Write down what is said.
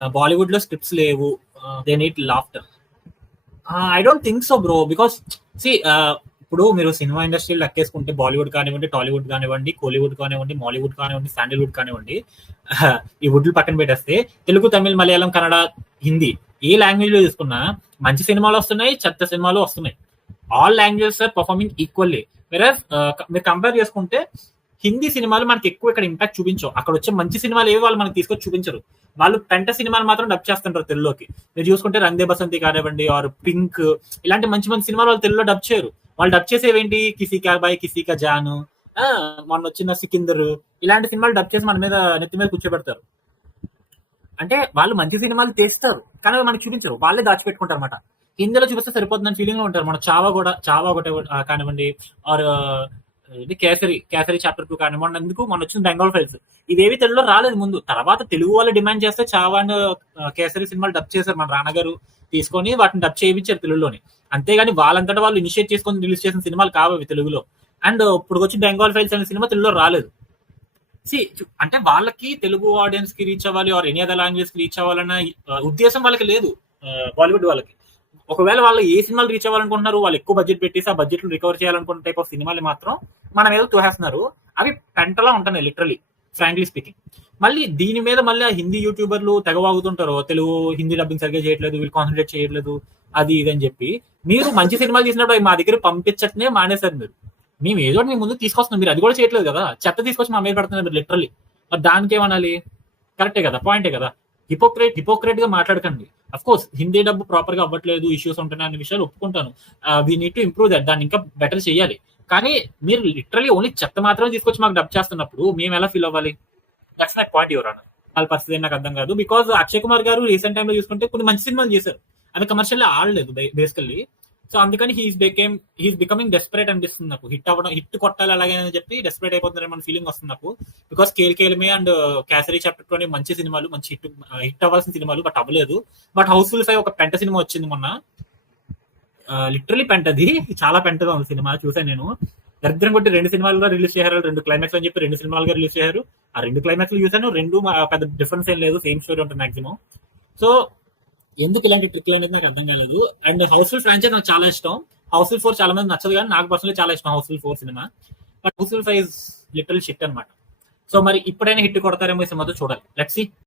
బాలీవుడ్ లో స్క్రిప్ట్స్ లేవు, they need laughter. I don't think so bro, because see ఇప్పుడు మీరు సినిమా ఇండస్ట్రీ లెక్కేసుకుంటే బాలీవుడ్ కానివ్వండి, టాలీవుడ్ కానివ్వండి, కోలీవుడ్ కానివ్వండి, మాలీవుడ్ కానివ్వండి, శాండిల్వుడ్ కానివ్వండి, ఈ వుడ్లు పక్కన పెట్టేస్తే తెలుగు, తమిళ్, మలయాళం, కన్నడ, హిందీ ఏ లాంగ్వేజ్ లో తీసుకున్నా మంచి సినిమాలు వస్తున్నాయి, చెత్త సినిమాలు వస్తున్నాయి. All languages are performing equally. Versus మీరు కంపేర్ చేసుకుంటే హిందీ సినిమాలు మనకి ఎక్కువ ఇక్కడ ఇంపాక్ట్ చూపించవు. అక్కడ వచ్చే మంచి సినిమాలు ఏవి వాళ్ళు మనకి తీసుకొచ్చి చూపించరు. వాళ్ళు పెంట సినిమాలు మాత్రం డబ్ చేస్తుంటారు తెలుగులోకి. మీరు చూసుకుంటే రంగ్ దే బసంతి కానివ్వండి, ఆర్ పింక్, ఇలాంటి మంచి మంచి సినిమాలు వాళ్ళు తెలుగులో డబ్ చేయరు. వాళ్ళు డబ్ చేసేవేంటి, కిసీ కా బాయ్ కిసీ కా జాను, మొన్న వచ్చిన సికిందర్, ఇలాంటి సినిమాలు డబ్ చేసి మన మీద నెత్తి మీద కూర్చోబెడతారు. అంటే వాళ్ళు మంచి సినిమాలు చేస్తారు కానీ అవి మనకి చూపించరు, వాళ్ళే దాచిపెట్టుకుంటారు అనమాట. హిందీలో చూపిస్తే సరిపోతుందని ఫీలింగ్ లో ఉంటారు. మన చావా ఒకటే కానివ్వండి, ఆర్ ఇది కేసరి చాప్టర్ 2 కానివ్వండి, ఎందుకు మన వచ్చిన బెంగాల్ ఫైల్స్, ఇవేవి తెలుగులో రాలేదు ముందు. తర్వాత తెలుగు వాళ్ళు డిమాండ్ చేస్తే చావా అండ్ కేసరి సినిమాలు డబ్ చేశారు మన రానా గారు తీసుకొని, వాటిని డబ్ చేయించారు తెలుగులోని. అంతేగాని వాళ్ళంతటా వాళ్ళు ఇనిషియేట్ చేసుకొని రిలీజ్ చేసిన సినిమాలు కావు తెలుగులో. అండ్ ఇప్పుడు వచ్చి బెంగాల్ ఫైల్స్ అనే సినిమా తెలుగులో రాలేదు. అంటే వాళ్ళకి తెలుగు ఆడియన్స్ కి రీచ్ అవ్వాలి, ఆర్ ఎనీ అదర్ లాంగ్వేజ్ కి రీచ్ అవ్వాలన్న ఉద్దేశం వాళ్ళకి లేదు. బాలీవుడ్ వాళ్ళకి ఒకవేళ వాళ్ళు ఏ సినిమాలు రీచ్ అవ్వాలనుకుంటున్నారు, వాళ్ళు ఎక్కువ బడ్జెట్ పెట్టేసి ఆ బడ్జెట్ రికవర్ చేయాలనుకున్న టైప్ ఆఫ్ సినిమాలు మాత్రం మన మీద తోహేస్తున్నారు. అవి పెంటలా ఉంటున్నాయి లిటరలీ, ఫ్రాంక్లీ స్పీకింగ్. మళ్ళీ దీని మీద మళ్ళీ ఆ హిందీ యూట్యూబర్లు తెగవాగుతుంటారు, తెలుగు హిందీ డబ్బింగ్ సరిగ్గా చేయట్లేదు, వీళ్ళు కాన్సన్ట్రేట్ చేయట్లేదు, అది ఇది అని చెప్పి. మీరు మంచి సినిమాలు తీసినప్పుడు మా దగ్గర పంపించటనే మానేశారు మీరు. మేము ఏదో మీ ముందు తీసుకొస్తున్నాం, మీరు అది కూడా చేయట్లేదు కదా, చెత్త తీసుకొచ్చి మా మీద పెడుతున్నారు మీరు లిటరలీ. మరి దానికి ఏమనాలి? కరెక్టే కదా, పాయింటే కదా. హిపోక్రేట్ గా మాట్లాడకండి. అఫ్ కోర్స్ హిందీ డబ్బు ప్రాపర్ గా అవ్వట్లేదు, ఇష్యూస్ ఉంటున్నాయి అనే విషయాలు ఒప్పుకుంటాను. We need to improve that, దాన్ని ఇంకా బెటర్ చేయాలి. కానీ మీరు లిటరలీ ఓన్లీ చెత్త మాత్రమే తీసుకొచ్చి మాకు డబ్ చేస్తున్నప్పుడు మేము ఎలా ఫీల్ అవ్వాలి? That's my point your honour. వాళ్ళ పరిస్థితి నాకు అర్థం కాదు. బికాజ్ అక్షయ్ కుమార్ గారు రీసెంట్ టైమ్ లో చూసుకుంటే కొన్ని మంచి సినిమాలు చేశారు, అవి కమర్షియల్ ఆడలేదు బేసికల్లీ. సో అందుకని హీస్ బికమింగ్ డెస్పరేట్ అనిపిస్తుంది నాకు. హిట్ కొట్టాలి అలాగే అని చెప్పి డెస్పరేట్ అయిపోతున్నారు మన ఫీలింగ్ వస్తుంది నాకు. బికాస్ కేల్మే అండ్ కేసరి చాప్టర్ 2 మంచి సినిమాలు, మంచి హిట్ అవ్వాల్సిన సినిమాలు, బట్ అవ్వలేదు. బట్ హౌస్ఫుల్ 5 ఒక పెంట సినిమా వచ్చింది మొన్న, లిటరలీ పెంటది, చాలా పెంటగా ఉంది సినిమా. చూసాను నేను. దరిద్రం కొట్టి 2 సినిమాలుగా రిలీజ్ చేశారు, 2 క్లైమాక్స్ అని చెప్పి 2 సినిమాలుగా రిలీజ్ చేశారు. ఆ 2 క్లైమాక్స్ చూసాను, 2 పెద్ద డిఫరెన్స్ ఏం లేదు, సేమ్ స్టోరీ ఉంటుంది మాక్సిమం. సో ఎందుకు ఇలాంటి ట్రిక్లు అనేది నాకు అర్థం కాలేదు. అండ్ హౌస్ఫుల్ ఫ్రాంచైజ్ నాకు చాలా ఇష్టం. హౌస్ఫుల్ 4 చాలా మంది నచ్చదు, కానీ నాకు పర్సనలీ చాలా ఇష్టం హౌస్ఫుల్ 4 సినిమా. బట్ హౌస్ఫుల్ 5 లిటిల్ షిట్ అనమాట. సో మరి ఇప్పుడైనా హిట్ కొడతారేమో ఈ సినిమాతో, చూడాలి. Let's see.